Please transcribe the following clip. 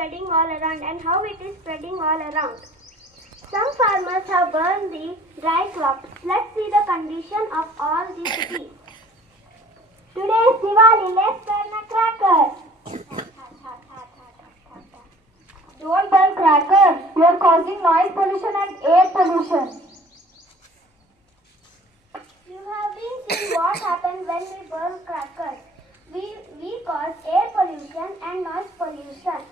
spreading all around and how it is spreading all around. Some farmers have burned the dry crops. Let's see the condition of all the cities. Today is Diwali. Let's burn a cracker. Don't burn crackers. You are causing noise pollution and air pollution. You have been seeing what happens when we burn crackers. We cause air pollution and noise pollution.